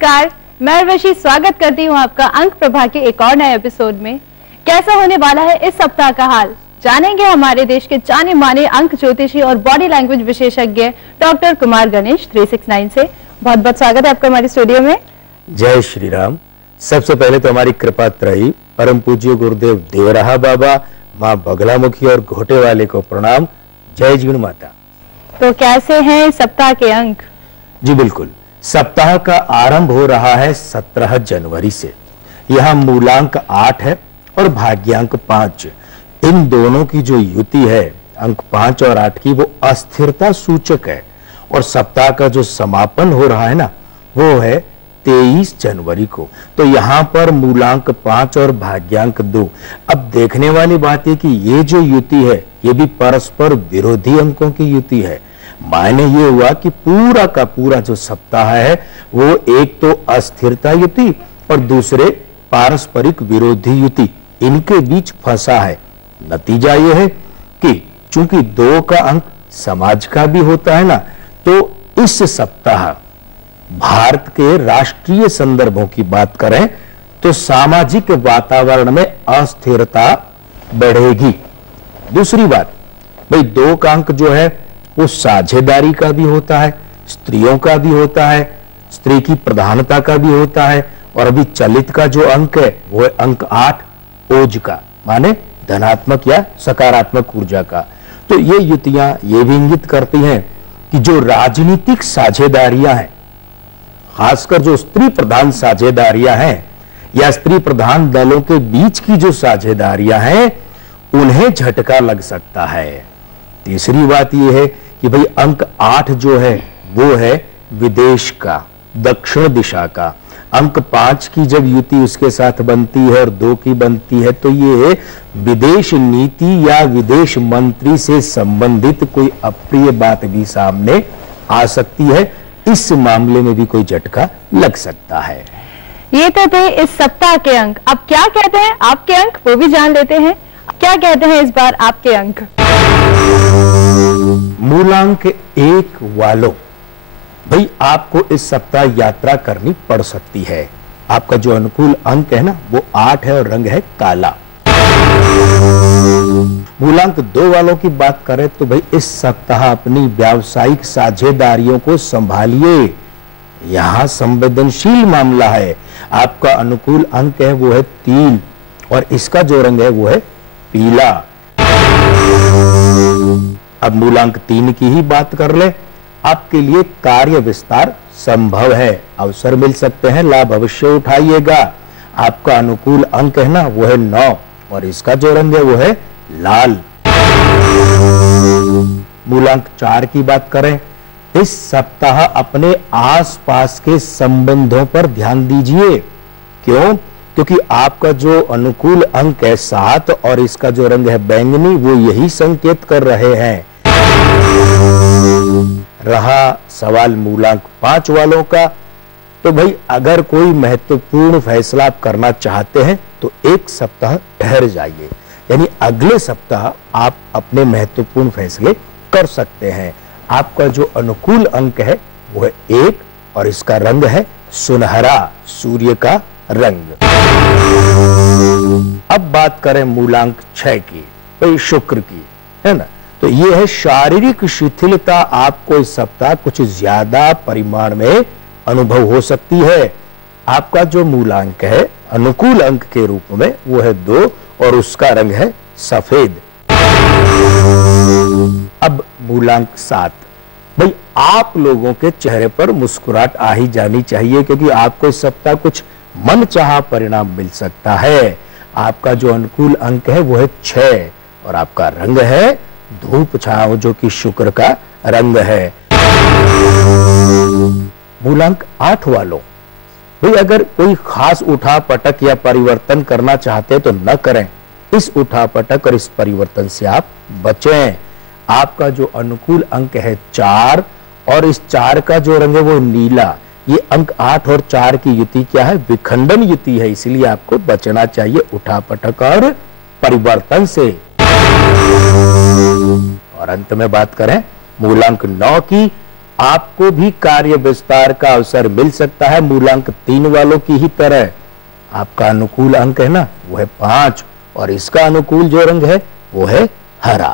नमस्कार, मैं उर्वशी स्वागत करती हूँ आपका अंक प्रभा के एक और नए एपिसोड में। कैसा होने वाला है इस सप्ताह का हाल, जानेंगे हमारे देश के जाने माने अंक ज्योतिषी और बॉडी लैंग्वेज विशेषज्ञ डॉक्टर कुमार गणेश 369 से। बहुत बहुत स्वागत है आपका हमारे स्टूडियो में। जय श्री राम। सबसे पहले तो हमारी कृपा त्रयी परम पूज्य गुरुदेव देवराहा बाबा, माँ बगलामुखी और घोटे वाले को प्रणाम। जय जीवन माता। तो कैसे हैं इस सप्ताह के अंक? जी बिल्कुल, सप्ताह का आरंभ हो रहा है 17 जनवरी से। यहाँ मूलांक 8 है और भाग्यांक 5। इन दोनों की जो युति है अंक 5 और 8 की, वो अस्थिरता सूचक है। और सप्ताह का जो समापन हो रहा है ना, वो है 23 जनवरी को। तो यहाँ पर मूलांक 5 और भाग्यांक 2। अब देखने वाली बात है कि ये जो युति है ये भी परस्पर विरोधी अंकों की युति है। मायने ये हुआ कि पूरा का पूरा जो सप्ताह है वो एक तो अस्थिरता युति और दूसरे पारस्परिक विरोधी युति, इनके बीच फंसा है। नतीजा ये है कि चूंकि 2 का अंक समाज का भी होता है ना, तो इस सप्ताह भारत के राष्ट्रीय संदर्भों की बात करें तो सामाजिक वातावरण में अस्थिरता बढ़ेगी। दूसरी बात, भाई 2 का अंक जो है वो साझेदारी का भी होता है, स्त्रियों का भी होता है, स्त्री की प्रधानता का भी होता है। और अभी चलित का जो अंक है वो है अंक 8 ओज का, माने धनात्मक या सकारात्मक ऊर्जा का। तो ये युतियां ये भी इंगित करती हैं कि जो राजनीतिक साझेदारियां हैं, खासकर जो स्त्री प्रधान साझेदारियां हैं या स्त्री प्रधान दलों के बीच की जो साझेदारियां हैं, उन्हें झटका लग सकता है। तीसरी बात यह है कि भाई अंक 8 जो है वो है विदेश का, दक्षिण दिशा का। अंक 5 की जब युति उसके साथ बनती है और 2 की बनती है, तो ये विदेश नीति या विदेश मंत्री से संबंधित कोई अप्रिय बात भी सामने आ सकती है। इस मामले में भी कोई झटका लग सकता है। ये तो थे इस सप्ताह के अंक। अब क्या कहते हैं आपके अंक, वो भी जान लेते हैं। क्या कहते हैं इस बार आपके अंक? मूलांक 1 वालों, भाई आपको इस सप्ताह यात्रा करनी पड़ सकती है। आपका जो अनुकूल अंक है ना वो 8 है और रंग है काला। मूलांक 2 वालों की बात करें तो भाई इस सप्ताह अपनी व्यावसायिक साझेदारियों को संभालिए। यहां संवेदनशील मामला है। आपका अनुकूल अंक है वो है 3 और इसका जो रंग है वो है पीला। अब मूलांक 3 की ही बात कर ले। आपके लिए कार्य विस्तार संभव है, अवसर मिल सकते हैं, लाभ अवश्य उठाइएगा। आपका अनुकूल अंक है ना वो है 9 और इसका जो रंग है वो है लाल। मूलांक 4 की बात करें, इस सप्ताह अपने आसपास के संबंधों पर ध्यान दीजिए। क्यों? क्योंकि आपका जो अनुकूल अंक है 7 और इसका जो रंग है बैंगनी, वो यही संकेत कर रहे हैं। रहा सवाल मूलांक 5 वालों का, तो भाई अगर कोई महत्वपूर्ण फैसला आप करना चाहते हैं तो एक सप्ताह ठहर जाइए, यानी अगले सप्ताह आप अपने महत्वपूर्ण फैसले कर सकते हैं। आपका जो अनुकूल अंक है वो है 1 और इसका रंग है सुनहरा, सूर्य का रंग। अब बात करें मूलांक 6 की, भाई शुक्र की, है ना। तो ये है शारीरिक शिथिलता आपको इस सप्ताह कुछ ज्यादा परिमाण में अनुभव हो सकती है। आपका जो मूलांक है अनुकूल अंक के रूप में वो है 2 और उसका रंग है सफेद। अब मूलांक 7, भाई आप लोगों के चेहरे पर मुस्कुराहट आ ही जानी चाहिए, क्योंकि आपको इस सप्ताह कुछ मनचाहा परिणाम मिल सकता है। आपका जो अनुकूल अंक है वो है 6 और आपका रंग है धूप छांव, जो कि शुक्र का रंग है। मूलांक 8 वालों, भाई अगर कोई खास उठापटक या परिवर्तन करना चाहते हैं तो न करें। इस उठापटक और इस परिवर्तन से आप बचें। आपका जो अनुकूल अंक है 4 और इस 4 का जो रंग है वो नीला। ये अंक 8 और 4 की युति क्या है? विखंडन युति है, इसलिए आपको बचना चाहिए उठापटक और परिवर्तन से। और अंत में बात करें मूलांक 9 की, आपको भी कार्य विस्तार का अवसर मिल सकता है मूलांक 3 वालों की ही तरह। आपका अनुकूल अंक है ना, वो है 5 और इसका अनुकूल जो रंग है वो है हरा।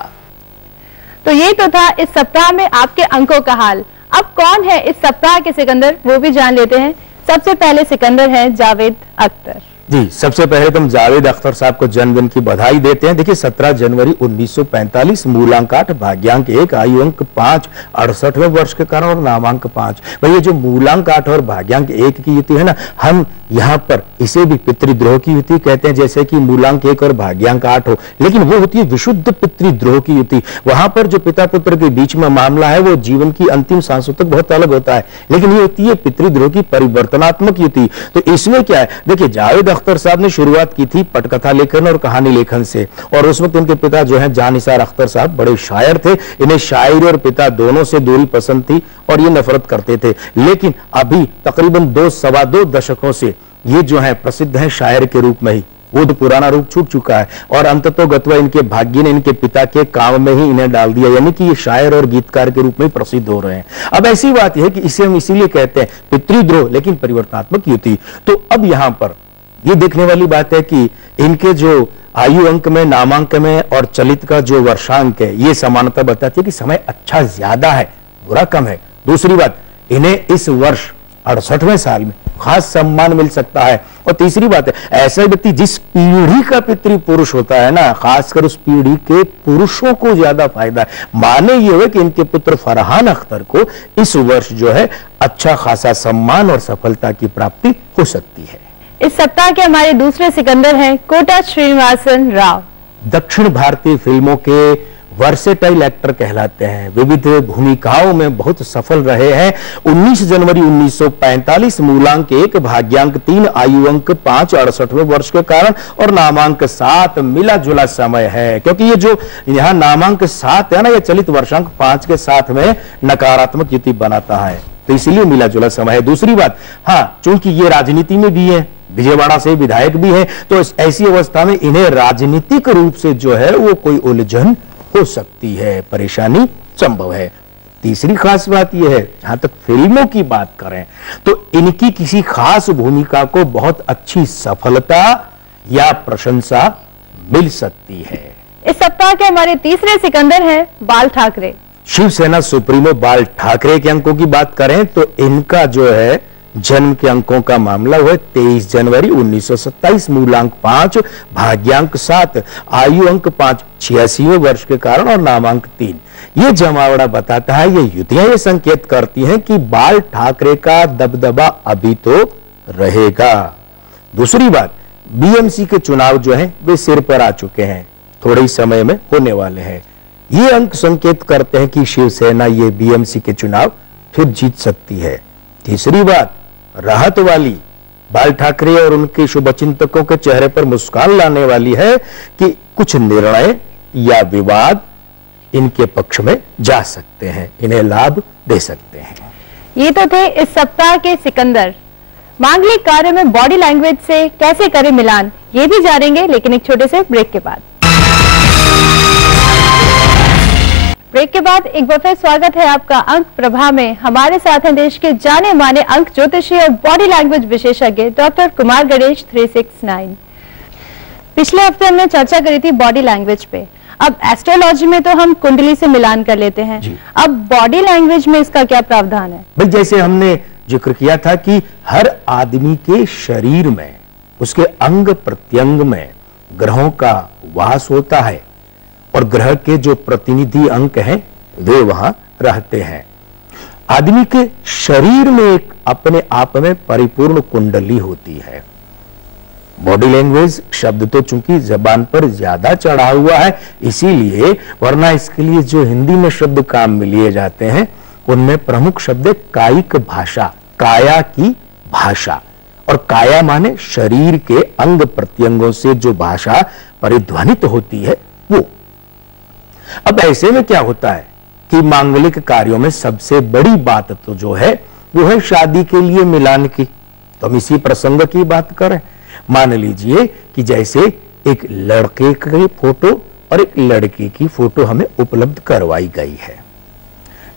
तो ये तो था इस सप्ताह में आपके अंकों का हाल। अब कौन है इस सप्ताह के सिकंदर, वो भी जान लेते हैं। सबसे पहले सिकंदर है जावेद अख्तर। जी, सबसे पहले तो हम जावेद अख्तर साहब को जन्मदिन की बधाई देते हैं। देखिए 17 जनवरी 1945, मूलांक 8, भाग्यांक 1, आयु अंक 5, 68वें वर्ष के कारण और नामांक 5। भाई ये जो मूलांक 8 और भाग्यांक 1 की युति है ना, हम यहाँ पर इसे भी पितृद्रोह की युति कहते हैं, जैसे कि मूलांक 1 और भाग्यांक 8 हो, लेकिन वो होती है विशुद्ध पितृद्रोह की युति। वहां पर जो पिता पुत्र के बीच में मामला है वो जीवन की अंतिम सांसों तक बहुत अलग होता है, लेकिन ये होती है पितृद्रोह की परिवर्तनात्मक युति। तो इसमें क्या है, देखिए जावेद अख्तर साहब ने शुरुआत की थी पटकथा लेखन और कहानी लेखन से, और उस वक्त इनके पिता जो हैं जानिसार अख्तर साहब बड़े शायर थे। इन्हें शायरी और पिता दोनों से दूरी पसंद थी और ये नफरत करते थे, लेकिन अभी तकरीबन 2-2.25 दशकों से ये जो है प्रसिद्ध हैं शायर के रूप में ही। वो तो पुराना रूप छूट चुका है और अंततोगत्वा इनके भाग्य ने इनके पिता के काम में ही इन्हें डाल दिया, यानी कि ये शायर और गीतकार के रूप में प्रसिद्ध हो रहे हैं। अब ऐसी बात यह है कि इसे हम इसीलिए कहते हैं पितृद्रोह लेकिन परिवर्तनात्मक युति। तो अब यहां पर ये देखने वाली बात है कि इनके जो आयु अंक में, नामांक में और चलित का जो वर्षांक है, ये समानता बताती है कि समय अच्छा ज्यादा है, बुरा कम है। दूसरी बात, इन्हें इस वर्ष 68वें साल में खास सम्मान मिल सकता है। और तीसरी बात है, ऐसा व्यक्ति जिस पीढ़ी का पितृ पुरुष होता है ना, खासकर उस पीढ़ी के पुरुषों को ज्यादा फायदा है। माने ये हुए कि इनके पुत्र फरहान अख्तर को इस वर्ष जो है अच्छा खासा सम्मान और सफलता की प्राप्ति हो सकती है। इस सप्ताह के हमारे दूसरे सिकंदर हैं कोटा श्रीनिवासन राव। दक्षिण भारतीय फिल्मों के वर्सेटाइल एक्टर कहलाते हैं, विविध भूमिकाओं में बहुत सफल रहे हैं। 19 जनवरी 1945, मूलांक 1, भाग्यांक 3, आयु अंक 5, 68वें वर्ष के कारण और नामांक 7। मिला जुला समय है, क्योंकि ये जो यहाँ नामांक 7 है ना, ये चलित वर्षांक 5 के साथ में नकारात्मक युति बनाता है, तो इसीलिए मिला जुला समय है। दूसरी बात, हाँ, चूंकि ये राजनीति में भी है, विजयवाड़ा से विधायक भी है, तो ऐसी अवस्था में इन्हें राजनीतिक रूप से जो है वो कोई उलझन हो सकती है, परेशानी संभव है। तीसरी खास बात यह है, जहां तक फिल्मों की बात करें तो इनकी किसी खास भूमिका को बहुत अच्छी सफलता या प्रशंसा मिल सकती है। इस सप्ताह के हमारे तीसरे सिकंदर हैं बाल ठाकरे। शिवसेना सुप्रीमो बाल ठाकरे के अंकों की बात करें तो इनका जो है जन्म के अंकों का मामला हुआ 23 जनवरी 1927, मूलांक 5, भाग्यांक 7, आयु अंक 5, 86वें वर्ष के कारण और नामांक 3। ये जमावड़ा बताता है, ये युतियां ये संकेत करती हैं कि बाल ठाकरे का दबदबा अभी तो रहेगा। दूसरी बात, बीएमसी के चुनाव जो है वे सिर पर आ चुके हैं, थोड़े ही समय में होने वाले हैं। ये अंक संकेत करते हैं कि शिवसेना ये बीएमसी के चुनाव फिर जीत सकती है। तीसरी बात, राहत वाली, बाल ठाकरे और उनके शुभचिंतकों के चेहरे पर मुस्कान लाने वाली है कि कुछ निर्णय या विवाद इनके पक्ष में जा सकते हैं, इन्हें लाभ दे सकते हैं। ये तो थे इस सप्ताह के सिकंदर। मांगलिक कार्य में बॉडी लैंग्वेज से कैसे करें मिलान, ये भी जानेंगे, लेकिन एक छोटे से ब्रेक के बाद। ब्रेक के बाद एक बार फिर स्वागत है आपका अंक प्रभा में। हमारे साथ हैं देश के जाने माने अंक ज्योतिषी और बॉडी लैंग्वेज विशेषज्ञ डॉक्टर कुमार गणेश 369। पिछले हफ्ते हमने चर्चा करी थी बॉडी लैंग्वेज पे। अब एस्ट्रोलॉजी में तो हम कुंडली से मिलान कर लेते हैं, अब बॉडी लैंग्वेज में इसका क्या प्रावधान है? भाई जैसे हमने जिक्र किया था कि हर आदमी के शरीर में, उसके अंग प्रत्यंग में ग्रहों का वास होता है और ग्रह के जो प्रतिनिधि अंक हैं वे वहां रहते हैं। आदमी के शरीर में एक अपने आप में परिपूर्ण कुंडली होती है। बॉडी लैंग्वेज शब्द तो चूंकि जबान पर ज्यादा चढ़ा हुआ है इसीलिए, वरना इसके लिए जो हिंदी में शब्द काम में लिए जाते हैं उनमें प्रमुख शब्द है कायिक भाषा, काया की भाषा। और काया माने शरीर के अंग प्रत्यंगों से जो भाषा परिध्वनित होती है वो। अब ऐसे में क्या होता है कि मांगलिक कार्यों में सबसे बड़ी बात तो जो है वो है शादी के लिए मिलान की। तो हम इसी प्रसंग की बात करें। मान लीजिए कि जैसे एक लड़के की फोटो और एक लड़की की फोटो हमें उपलब्ध करवाई गई है।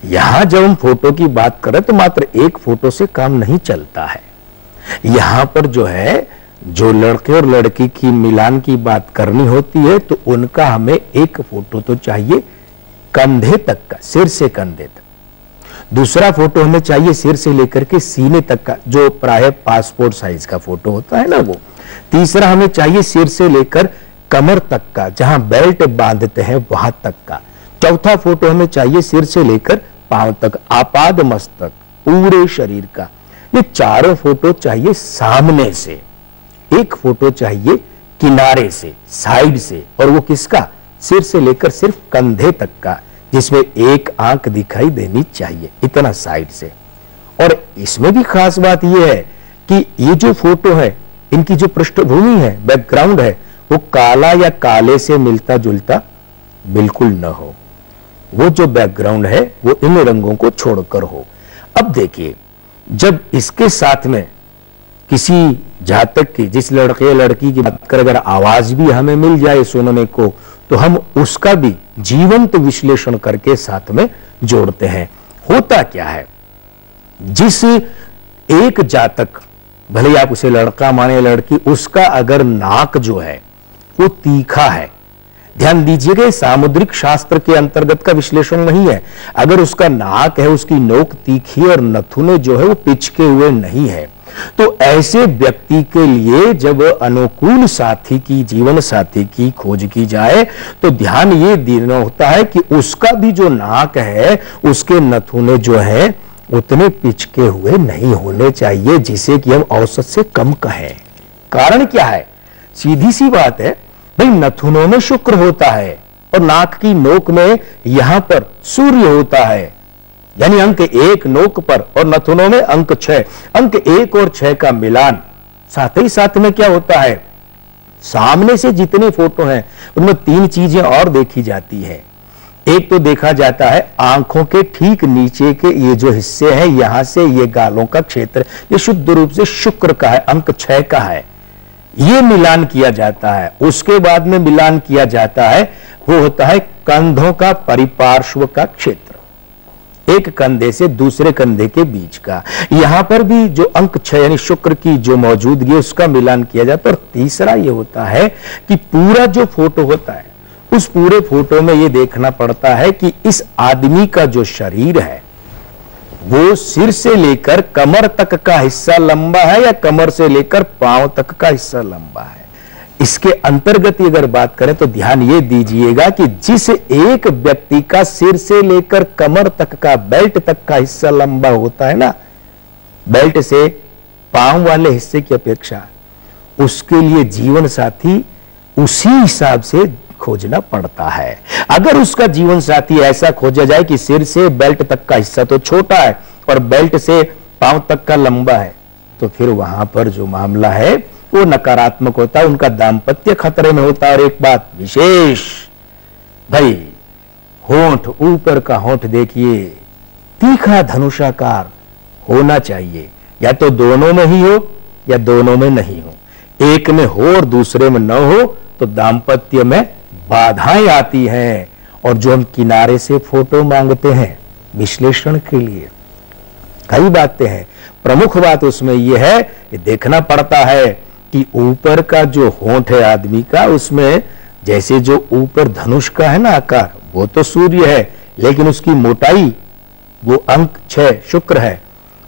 यहां जब हम फोटो की बात करें तो मात्र एक फोटो से काम नहीं चलता है। यहां पर जो है, जो लड़के और लड़की की मिलान की बात करनी होती है तो उनका हमें एक फोटो तो चाहिए कंधे तक का, सिर से कंधे तक। दूसरा फोटो हमें चाहिए सिर से लेकर के सीने तक का, जो प्राय पासपोर्ट साइज का फोटो होता है ना वो। तीसरा हमें चाहिए सिर से लेकर कमर तक का, जहां बेल्ट बांधते हैं वहां तक का। चौथा फोटो हमें चाहिए सिर से लेकर पांव तक, आपाद मस्तक, पूरे शरीर का। ये चारों फोटो चाहिए सामने से, एक फोटो चाहिए किनारे से, साइड से, और वो किसका? सिर से लेकर सिर्फ कंधे तक का, जिसमें एक आंख दिखाई देनी चाहिए, इतना साइड से। और इसमें भी खास बात यह है कि ये जो फोटो है, इनकी जो पृष्ठभूमि है, बैकग्राउंड है, वो काला या काले से मिलता जुलता बिल्कुल न हो। वो जो बैकग्राउंड है वो इन रंगों को छोड़कर हो। अब देखिए, जब इसके साथ में किसी जातक की, जिस लड़के लड़की की बात कर, अगर आवाज भी हमें मिल जाए सुनने को, तो हम उसका भी जीवंत विश्लेषण करके साथ में जोड़ते हैं। होता क्या है, जिस एक जातक, भले आप उसे लड़का माने लड़की, उसका अगर नाक जो है वो तीखा है, ध्यान दीजिएगा, सामुद्रिक शास्त्र के अंतर्गत का विश्लेषण नहीं है। अगर उसका नाक है, उसकी नोक तीखी और नथुने जो है वो पिचके हुए नहीं है, तो ऐसे व्यक्ति के लिए जब अनुकूल साथी की, जीवन साथी की खोज की जाए तो ध्यान ये देना होता है कि उसका भी जो नाक है, उसके नथुने जो है उतने पिचके हुए नहीं होने चाहिए, जिसे कि हम औसत से कम कहें। कारण क्या है? सीधी सी बात है भाई, नथुनों में शुक्र होता है और नाक की नोक में यहां पर सूर्य होता है, यानी अंक 1 नोक पर और नथुनों में अंक 6। अंक 1 और 6 का मिलान। साथ ही साथ में क्या होता है, सामने से जितने फोटो हैं उनमें 3 चीजें और देखी जाती है। एक तो देखा जाता है आंखों के ठीक नीचे के ये जो हिस्से हैं, यहां से ये गालों का क्षेत्र, ये शुद्ध रूप से शुक्र का है, अंक 6 का है, ये मिलान किया जाता है। उसके बाद में मिलान किया जाता है, वो होता है कंधों का परिपार्श्व का क्षेत्र, एक कंधे से दूसरे कंधे के बीच का। यहां पर भी जो अंक 6 यानी शुक्र की जो मौजूदगी है उसका मिलान किया जाता है। और तीसरा ये होता है कि पूरा जो फोटो होता है, उस पूरे फोटो में ये देखना पड़ता है कि इस आदमी का जो शरीर है वो सिर से लेकर कमर तक का हिस्सा लंबा है या कमर से लेकर पांव तक का हिस्सा लंबा है। इसके अंतर्गत अगर बात करें तो ध्यान ये दीजिएगा कि जिस एक व्यक्ति का सिर से लेकर कमर तक का, बेल्ट तक का हिस्सा लंबा होता है ना, बेल्ट से पांव वाले हिस्से की अपेक्षा उसके लिए जीवन साथी उसी हिसाब से खोजना पड़ता है। अगर उसका जीवन साथी ऐसा खोजा जाए कि सिर से बेल्ट तक का हिस्सा तो छोटा है और बेल्ट से पांव तक का लंबा है, तो फिर वहां पर जो मामला है वो नकारात्मक होता है, उनका दाम्पत्य खतरे में होता है। और एक बात विशेष, भाई होंठ, ऊपर का होंठ देखिए तीखा धनुषाकार होना चाहिए, या तो दोनों में ही हो या दोनों में नहीं हो। एक में हो और दूसरे में न हो तो दाम्पत्य में बाधाएं आती हैं। और जो हम किनारे से फोटो मांगते हैं विश्लेषण के लिए, कई बातें हैं, प्रमुख बात उसमें यह है कि देखना पड़ता है कि ऊपर का जो होंठ है आदमी का, उसमें जैसे जो ऊपर धनुष का है ना आकार, वो तो सूर्य है, लेकिन उसकी मोटाई वो अंक 6 शुक्र है।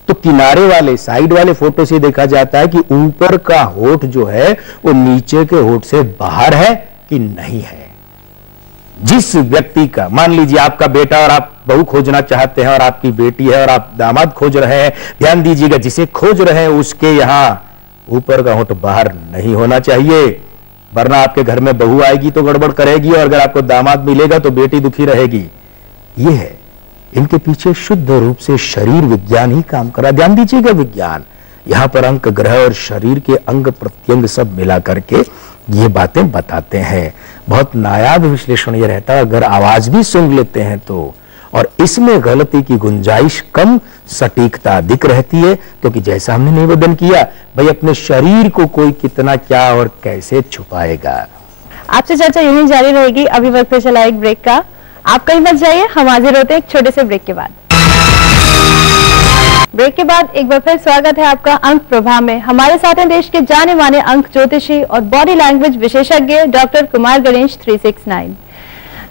तो किनारे वाले, साइड वाले फोटो से देखा जाता है कि ऊपर का होंठ जो है वो नीचे के होंठ से बाहर है कि नहीं है। जिस व्यक्ति का, मान लीजिए आपका बेटा और आप बहू खोजना चाहते हैं और आपकी बेटी है और आप दामाद खोज रहे हैं, ध्यान दीजिएगा जिसे खोज रहे हैं उसके यहां ऊपर का होंठ बाहर नहीं होना चाहिए, वरना आपके घर में बहू आएगी तो गड़बड़ करेगी और अगर आपको दामाद मिलेगा तो बेटी दुखी रहेगी। ये है, इनके पीछे शुद्ध रूप से शरीर विज्ञान ही काम कर रहा है। ध्यान दीजिएगा, विज्ञान यहां पर अंक, ग्रह और शरीर के अंग प्रत्यंग सब मिला करके ये बातें बताते हैं। बहुत नायाब विश्लेषण ये रहता है अगर आवाज भी सुन लेते हैं तो, और इसमें गलती की गुंजाइश कम, सटीकता अधिक रहती है, क्योंकि जैसा हमने निवेदन किया, भाई अपने शरीर को कोई कितना क्या और कैसे छुपाएगा। आपसे चर्चा यूं ही जारी रहेगी। अभी वक्त पे चला एक ब्रेक का, आप कहीं मत जाइए, हम हाजिर होते हैं एक छोटे से ब्रेक के बाद। ब्रेक के बाद एक बार फिर स्वागत है आपका अंक प्रभा में। हमारे साथ हैं देश के जाने माने अंक ज्योतिषी और बॉडी लैंग्वेज विशेषज्ञ डॉक्टर कुमार गणेश 369।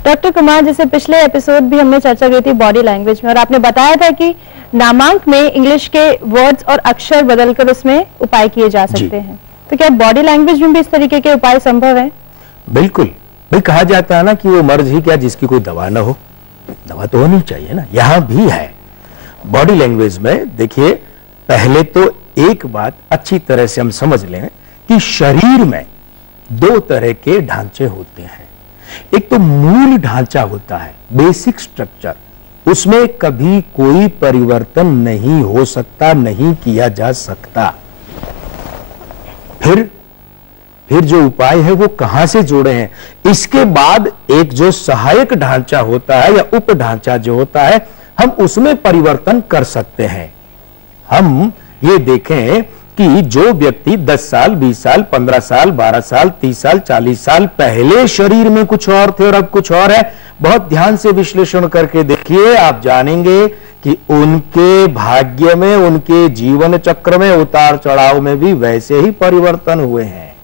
डॉक्टर कुमार, जैसे पिछले एपिसोड भी हमने चर्चा की थी बॉडी लैंग्वेज में, और आपने बताया था कि नामांक में इंग्लिश के वर्ड्स और अक्षर बदलकर उसमें उपाय किए जा सकते हैं, तो क्या बॉडी लैंग्वेज में भी इस तरीके के उपाय संभव है? बिल्कुल भाई, कहा जाता है ना कि वो मर्ज ही क्या जिसकी कोई दवा ना हो। दवा तो होनी चाहिए ना, यहां भी है बॉडी लैंग्वेज में। देखिए, पहले तो एक बात अच्छी तरह से हम समझ लें कि शरीर में दो तरह के ढांचे होते हैं। एक तो मूल ढांचा होता है, बेसिक स्ट्रक्चर, उसमें कभी कोई परिवर्तन नहीं हो सकता, नहीं किया जा सकता। फिर जो उपाय है वो कहां से जोड़े हैं। इसके बाद एक जो सहायक ढांचा होता है या उप ढांचा जो होता है, हम उसमें परिवर्तन कर सकते हैं। हम ये देखें कि जो व्यक्ति 10 साल, 20 साल, 15 साल, 12 साल, 30 साल, 40 साल पहले शरीर में कुछ और थे और अब कुछ और है, बहुत ध्यान से विश्लेषण करके देखिए, आप जानेंगे कि उनके भाग्य में, उनके जीवन चक्र में, उतार चढ़ाव में भी वैसे ही परिवर्तन हुए हैं।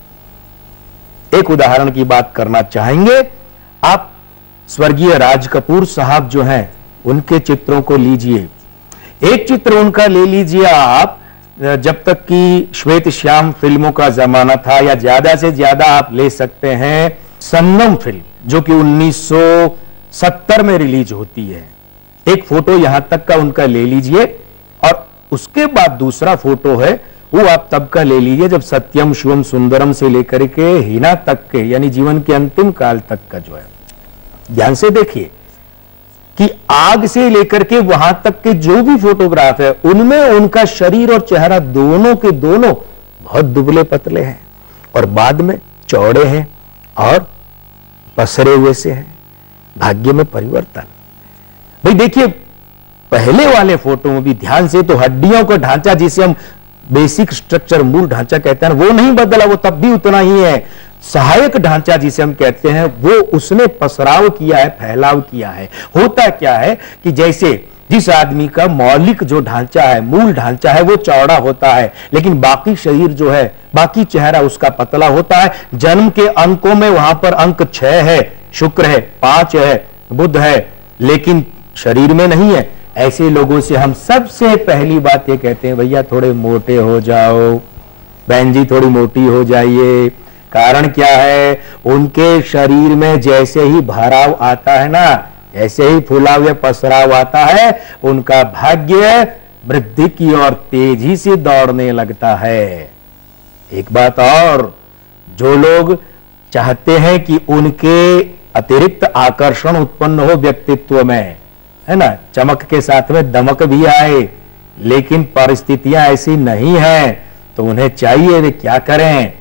एक उदाहरण की बात करना चाहेंगे, आप स्वर्गीय राज कपूर साहब जो हैं उनके चित्रों को लीजिए। एक चित्र उनका ले लीजिए आप, जब तक कि श्वेत श्याम फिल्मों का जमाना था, या ज्यादा से ज्यादा आप ले सकते हैं संगम फिल्म, जो कि 1970 में रिलीज होती है। एक फोटो यहां तक का उनका ले लीजिए, और उसके बाद दूसरा फोटो है वो आप तब का ले लीजिए जब सत्यम शिवम सुंदरम से लेकर के हीना तक के, यानी जीवन के अंतिम काल तक का जो है। ध्यान से देखिए कि आग से लेकर के वहां तक के जो भी फोटोग्राफ है, उनमें उनका शरीर और चेहरा दोनों के दोनों बहुत दुबले पतले हैं, और बाद में चौड़े हैं और पसरे हुए से हैं। भाग्य में परिवर्तन। भाई देखिए, पहले वाले फोटो में भी ध्यान से तो हड्डियों का ढांचा, जिसे हम बेसिक स्ट्रक्चर, मूल ढांचा कहते हैं, वो नहीं बदला, वो तब भी उतना ही है। सहायक ढांचा जिसे हम कहते हैं, वो उसने पसराव किया है, फैलाव किया है। होता क्या है कि जैसे जिस आदमी का मौलिक जो ढांचा है, मूल ढांचा है, वो चौड़ा होता है, लेकिन बाकी शरीर जो है, बाकी चेहरा उसका पतला होता है। जन्म के अंकों में वहां पर अंक 6 है, शुक्र है, 5 है, बुध है, लेकिन शरीर में नहीं है। ऐसे लोगों से हम सबसे पहली बात ये कहते हैं, भैया थोड़े मोटे हो जाओ, बहन जी थोड़ी मोटी हो जाइए। कारण क्या है, उनके शरीर में जैसे ही भराव आता है ना, ऐसे ही फुलाव या पसराव आता है, उनका भाग्य वृद्धि की ओर तेजी से दौड़ने लगता है। एक बात और, जो लोग चाहते हैं कि उनके अतिरिक्त आकर्षण उत्पन्न हो व्यक्तित्व में, है ना, चमक के साथ में दमक भी आए, लेकिन परिस्थितियां ऐसी नहीं है, तो उन्हें चाहिए वे क्या करें,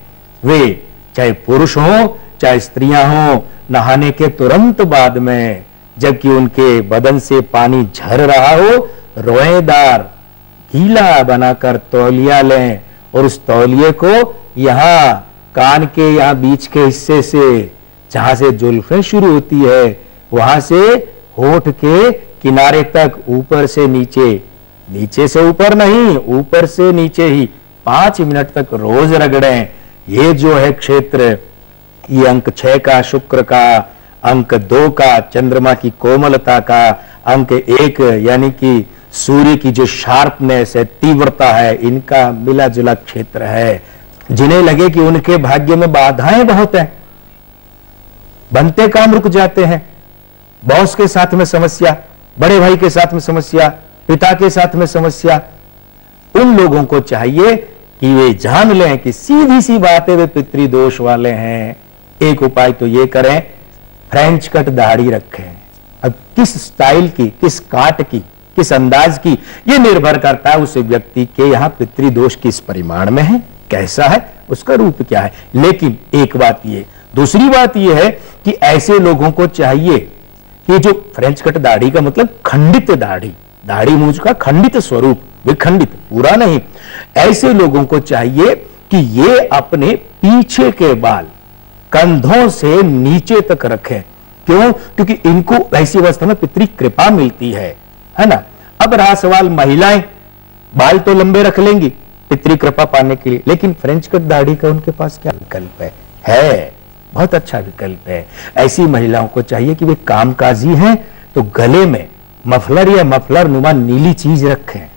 वे चाहे पुरुष हो चाहे स्त्रियां हो, नहाने के तुरंत बाद में, जबकि उनके बदन से पानी झर रहा हो, रोएदार गीला बनाकर तौलिया लें, और उस तौलिए को यहां कान के यहां बीच के हिस्से से, जहां से जुल्फें शुरू होती है, वहां से होठ के किनारे तक, ऊपर से नीचे, नीचे से ऊपर नहीं, ऊपर से नीचे ही 5 मिनट तक रोज रगड़ें। ये जो है क्षेत्र, ये अंक 6 का, शुक्र का, अंक 2 का, चंद्रमा की कोमलता का, अंक 1 यानी कि सूर्य की जो शार्पनेस है, तीव्रता है, इनका मिला जुला क्षेत्र है। जिन्हें लगे कि उनके भाग्य में बाधाएं बहुत हैं, बनते काम रुक जाते हैं, बॉस के साथ में समस्या, बड़े भाई के साथ में समस्या, पिता के साथ में समस्या, उन लोगों को चाहिए कि वे जान लें कि सीधी सी बात है, वे पितृदोष वाले हैं। एक उपाय तो ये करें, फ्रेंच कट दाढ़ी रखें। अब किस स्टाइल की, किस काट की, किस अंदाज की, ये निर्भर करता है उस व्यक्ति के यहाँ पितृदोष किस परिमाण में है, कैसा है, उसका रूप क्या है। लेकिन एक बात ये, दूसरी बात यह है कि ऐसे लोगों को चाहिए कि जो फ्रेंच कट दाढ़ी का मतलब खंडित दाढ़ी, दाढ़ी मूंछ का खंडित स्वरूप, विखंडित, पूरा नहीं, ऐसे लोगों को चाहिए कि ये अपने पीछे के बाल कंधों से नीचे तक रखें। क्यों? क्योंकि इनको ऐसी अवस्था में पितृ कृपा मिलती है ना। अब रहा सवाल महिलाएं, बाल तो लंबे रख लेंगी पितृ कृपा पाने के लिए, लेकिन फ्रेंच कट दाढ़ी का उनके पास क्या विकल्प है? बहुत अच्छा विकल्प है। ऐसी महिलाओं को चाहिए कि वे कामकाजी हैं तो गले में मफलर या मफलर नुमा नीली चीज रखें,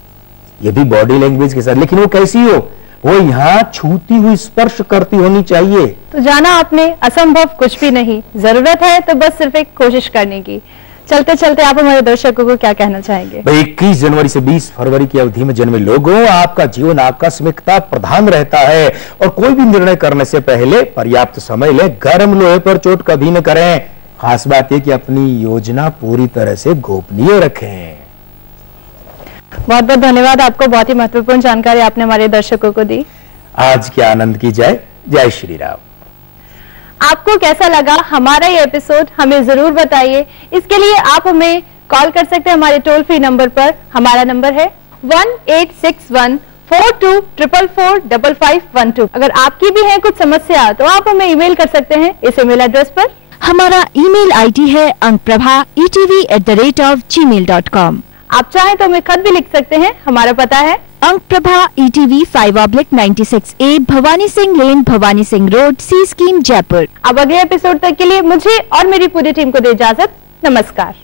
ये भी बॉडी लैंग्वेज के साथ, लेकिन वो कैसी हो? वो यहाँ छूती हुई स्पर्श करती होनी चाहिए। तो जाना आपने, असंभव कुछ भी नहीं, जरूरत है तो बस सिर्फ एक कोशिश करने की। चलते चलते आप हमारे दर्शकों को क्या कहना चाहेंगे? 21 जनवरी से 20 फरवरी की अवधि में जन्मे लोगों, आपका जीवन आकस्मिकता प्रधान रहता है और कोई भी निर्णय करने से पहले पर्याप्त समय ले, गर्म लोहे पर चोट कभी न करें। खास बात यह कि अपनी योजना पूरी तरह से गोपनीय रखें। बहुत बहुत धन्यवाद आपको, बहुत ही महत्वपूर्ण जानकारी आपने हमारे दर्शकों को दी। आज के आनंद की जय, जय श्री राम। आपको कैसा लगा हमारा ये एपिसोड, हमें जरूर बताइए। इसके लिए आप हमें कॉल कर सकते हैं हमारे टोल फ्री नंबर पर। हमारा नंबर है 186142445512। अगर आपकी भी है कुछ समस्या तो आप हमें ईमेल कर सकते हैं इस ईमेल एड्रेस पर। हमारा ईमेल आईडी है ankprabha@gmail.com। आप चाहें तो हमें खत भी लिख सकते हैं। हमारा पता है अंकप्रभा ETV 5/96A, भवानी सिंह लेन, भवानी सिंह रोड, सी स्कीम, जयपुर। अब अगले एपिसोड तक के लिए मुझे और मेरी पूरी टीम को दे इजाजत। नमस्कार।